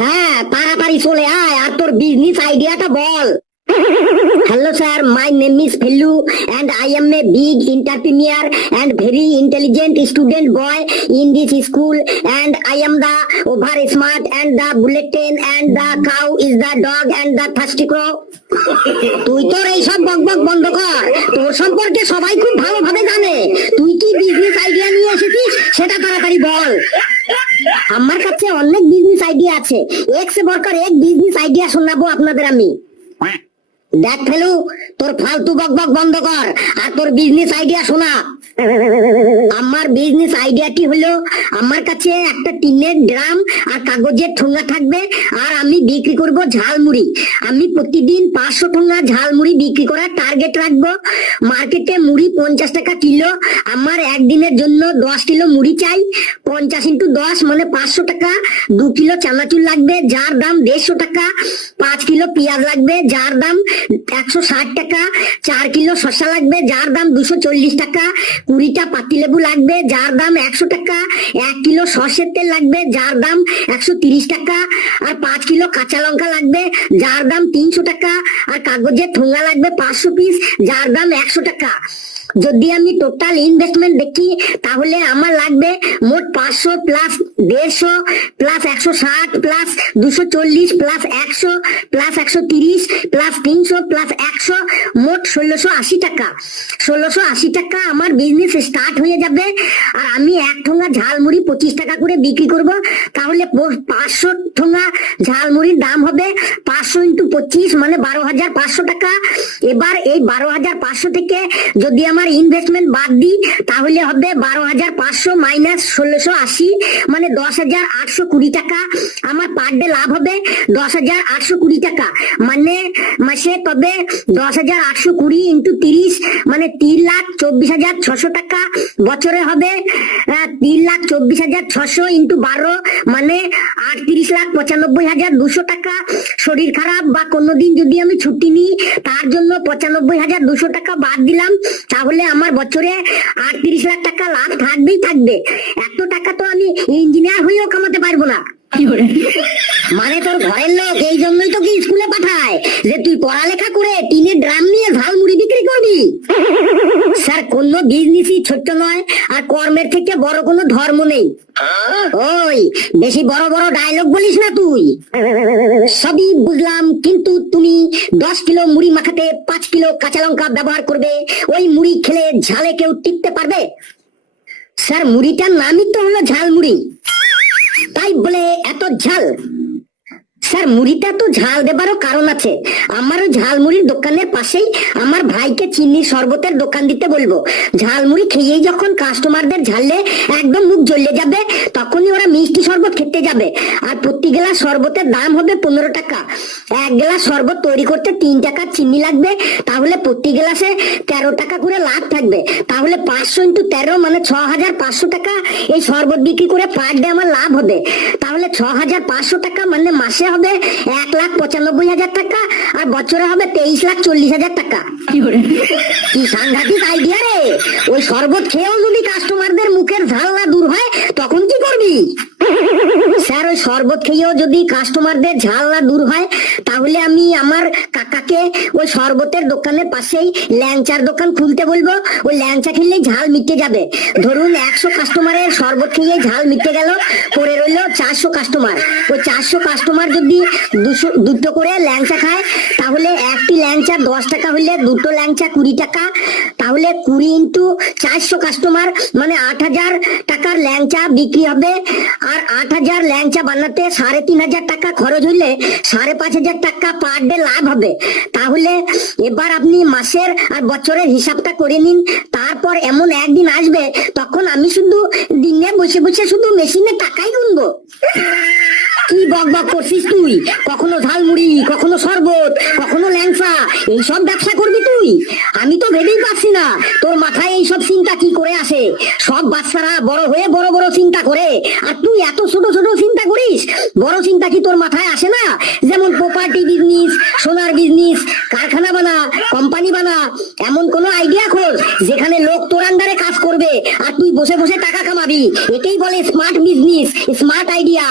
হ্যাঁ, তাড়াতাড়ি চলে আয় আর তোর বিজনেস আইডিয়াটা বল। Hello sir, my name is Fellu and I am a big entrepreneur and very intelligent student boy in this school, and I am the over smart and the bulletin and the cow is the dog and the thirsty crow. তুই তোর এইসব বকবক বন্ধ কর, তোর সম্পর্কে সবাই খুব ভালোভাবে জানে। তুই কি বিজনেস আইডিয়া নিয়ে এসেছিস সেটা তাড়াতাড়ি বল। আমার কাছে অনেক বিজনেস আইডিয়া আছে, এক সে বড়কর এক বিজনেস আইডিয়া শোনাবো আপনাদের আমি। দেখ ফেলু, তোর ফালতু বকবক বন্ধ কর আর তোর বিজনেস আইডিয়া শোনা। আমার বিজনেস আইডিয়াটি হলো, আমার কাছে একটা টিনের ড্রাম আর কাগজের ঠোঙা থাকবে আর আমি বিক্রি করব ঝালমুড়ি। আমি প্রতিদিন 500 ঠোঙা ঝালমুড়ি বিক্রি করার টার্গেট রাখবো। মার্কেটে মুড়ি 50 টাকা কিলো, আমার একদিনের জন্য 10 কিলো মুড়ি চাই। 50 × 10 মানে 500 টাকা। 2 কিলো চানাচুর লাগবে যার দাম 150 টাকা। 5 কিলো পেঁয়াজ লাগবে যার দাম 160 টাকা। 4 কিলো শসা লাগবে যার দাম 240 টাকা। 20টা পাতিলেবু লাগবে যার দাম 100 টাকা। 1 কিলো সরষের তেল লাগবে যার দাম 130 টাকা। আর 5 কিলো কাঁচা লঙ্কা লাগবে যার দাম 300 টাকা। আর কাগজের ঠোঙা লাগবে 500 পিস যার দাম 100 টাকা। যদি আমি টোটাল ইনভেস্টমেন্ট দেখি তাহলে আমার লাগবে মোট 500 plus 150 plus 160 plus 240 plus 100 plus 130 plus 300 plus 100 মোট 1680 টাকা। 1680 টাকা আমার বিজনেস স্টার্ট হয়ে যাবে। আর আমি এক ঠোঙা ঝালমুড়ি 25 টাকা করে বিক্রি করব। তাহলে 500 ঠোঙা ঝালমুড়ির দাম হবে 500 × 25 মানে 12,500 টাকা। এবার এই 12,500 থেকে যদি আমার ইনভেস্টমেন্ট বাদ দিই তাহলে হবে 12,500 মাইনাস 1680 মানে 10,820 টাকা। আমার পার ডে লাভ হবে 10,820 টাকা, মানে মাসে তবে 10,820 × 30 মানে 3,24,600 টাকা। বছরে হবে 3,24,600 × 12 মানে 38,95,200 টাকা। শরীর খারাপ বা কোনোদিন যদি আমি ছুটি নিই তার জন্য 95,200 টাকা বাদ দিলাম, তাহলে আমার বছরে 38 লাখ টাকা লাভ থাকবেই থাকবে। এত টাকা তো আমি ইঞ্জিনিয়ার হয়েও কামাতে পারবো না। মানে তোর ঘরের লোক এই জন্যই তো কি স্কুলে পাঠায় যে তুই পড়ালেখা করে টিনের ড্রাম নিয়ে ঝালমুড়ি বিক্রি করবি। স্যার, কোন বিজনেসই ছোট্ট নয় আর কর্মের থেকে বড় কোনো ধর্ম নেই। ওই বেশি বড় বড় ডায়লগ বলিস না তুই। সবই বুঝলাম, কিন্তু তুমি 10 কিলো মুড়ি মাখাতে 5 কিলো কাঁচা লঙ্কা ব্যবহার করবে। ওই মুড়ি খেলে ঝালে কেউ টিকতে পারবে? স্যার, মুড়িটার নামই তো হলো ঝালমুড়ি, তাই বলে এত ঝাল? স্যার, মুড়িটা তো ঝাল দেবারও কারণ আছে। আমারও ঝালমুড়ির দোকানের পাশেই আমার ভাইকে চিনির শরবতের দোকান দিতে বলবো। ঝালমুড়ি খেয়েই যখন কাস্টমারদের ঝাললে একদম মুখ জ্বলে যাবে তখনই ওরা মিষ্টি শরবত খেতে যাবে। আর প্রতি গ্লাস শরবতের দাম হবে 15 টাকা। 1 গ্লাস শরবত তৈরি করতে 3 টাকা চিনি লাগবে, তাহলে প্রতি গ্লাসে 13 টাকা করে লাভ থাকবে। তাহলে 500 × 13 মানে 6,500 টাকা এই শরবত বিক্রি করে পার ডে আমার লাভ হবে। তাহলে 6,500 টাকা মানে মাসে হবে 1,95,000 টাকা আর বছরে হবে 23,40,000 টাকা। কি সাংঘাতিক আইডিয়া রে! ওই শরবত খেয়েও যদি কাস্টমারদের মুখের ঝাল না দূর হয় তখন কি করবি? স্যার, ওই শরবত খেয়েও যদি কাস্টমারদের ঝাল না দূর হয় তাহলে আমি আমার কাকাকে ওই শরবতের দোকানের পাশেই ল্যাংচার দোকান খুলতে বলবো। ওই ল্যাংচা খেলেই ঝাল মিটে যাবে। ধরুন 100 কাস্টমারের শরবত খেয়ে ঝাল মিটে গেল, পড়ে রইল 400 কাস্টমার। ওই 400 কাস্টমার যদি দুটো করে ল্যাংচা খায় তাহলে একটি ল্যাংচা 10 টাকা হলে দুটো ল্যাংচা 20 টাকা। তাহলে 20 × 400 কাস্টমার মানে 8,000 টাকার ল্যাংচা বিক্রি হবে। আর 8,000 ল্যাংচা বানাতে 3,500 টাকা খরচ হইলে 5,500 টাকা পার ডে লাভ হবে। তাহলে এবার আপনি মাসের আর বছরের হিসাবটা করে নিন। তারপর এমন একদিন আসবে তখন আমি শুধু দিনে বসে বসে শুধু মেশিনে টাকাই গুনবো। কি বক বক করছিস তুই? কখনো ঝালমুড়ি, কখনো শরবত, কখনো ল্যাংচা, এইসব ব্যবসা করবি তুই? আমি তো ভেবেই পাচ্ছি না তোর মাথায় এইসব চিন্তা কি করে আসে। সব বাচ্চারা বড় হয়ে বড় বড় চিন্তা করে আর তুই এত ছোট ছোট চিন্তা করিস। বড় চিন্তা কি তোর মাথায় আসে না? যেমন প্রপার্টি বিজনেস, সোনার বিজনেস, কারখানা বানা, কোম্পানি বানা, এমন কোন আইডিয়া খোঁজ যেখানে লোক তোর আন্ডারে কাজ করবে আর তুই বসে বসে টাকা কামাবি। এটাই বলে স্মার্ট বিজনেস, স্মার্ট আইডিয়া।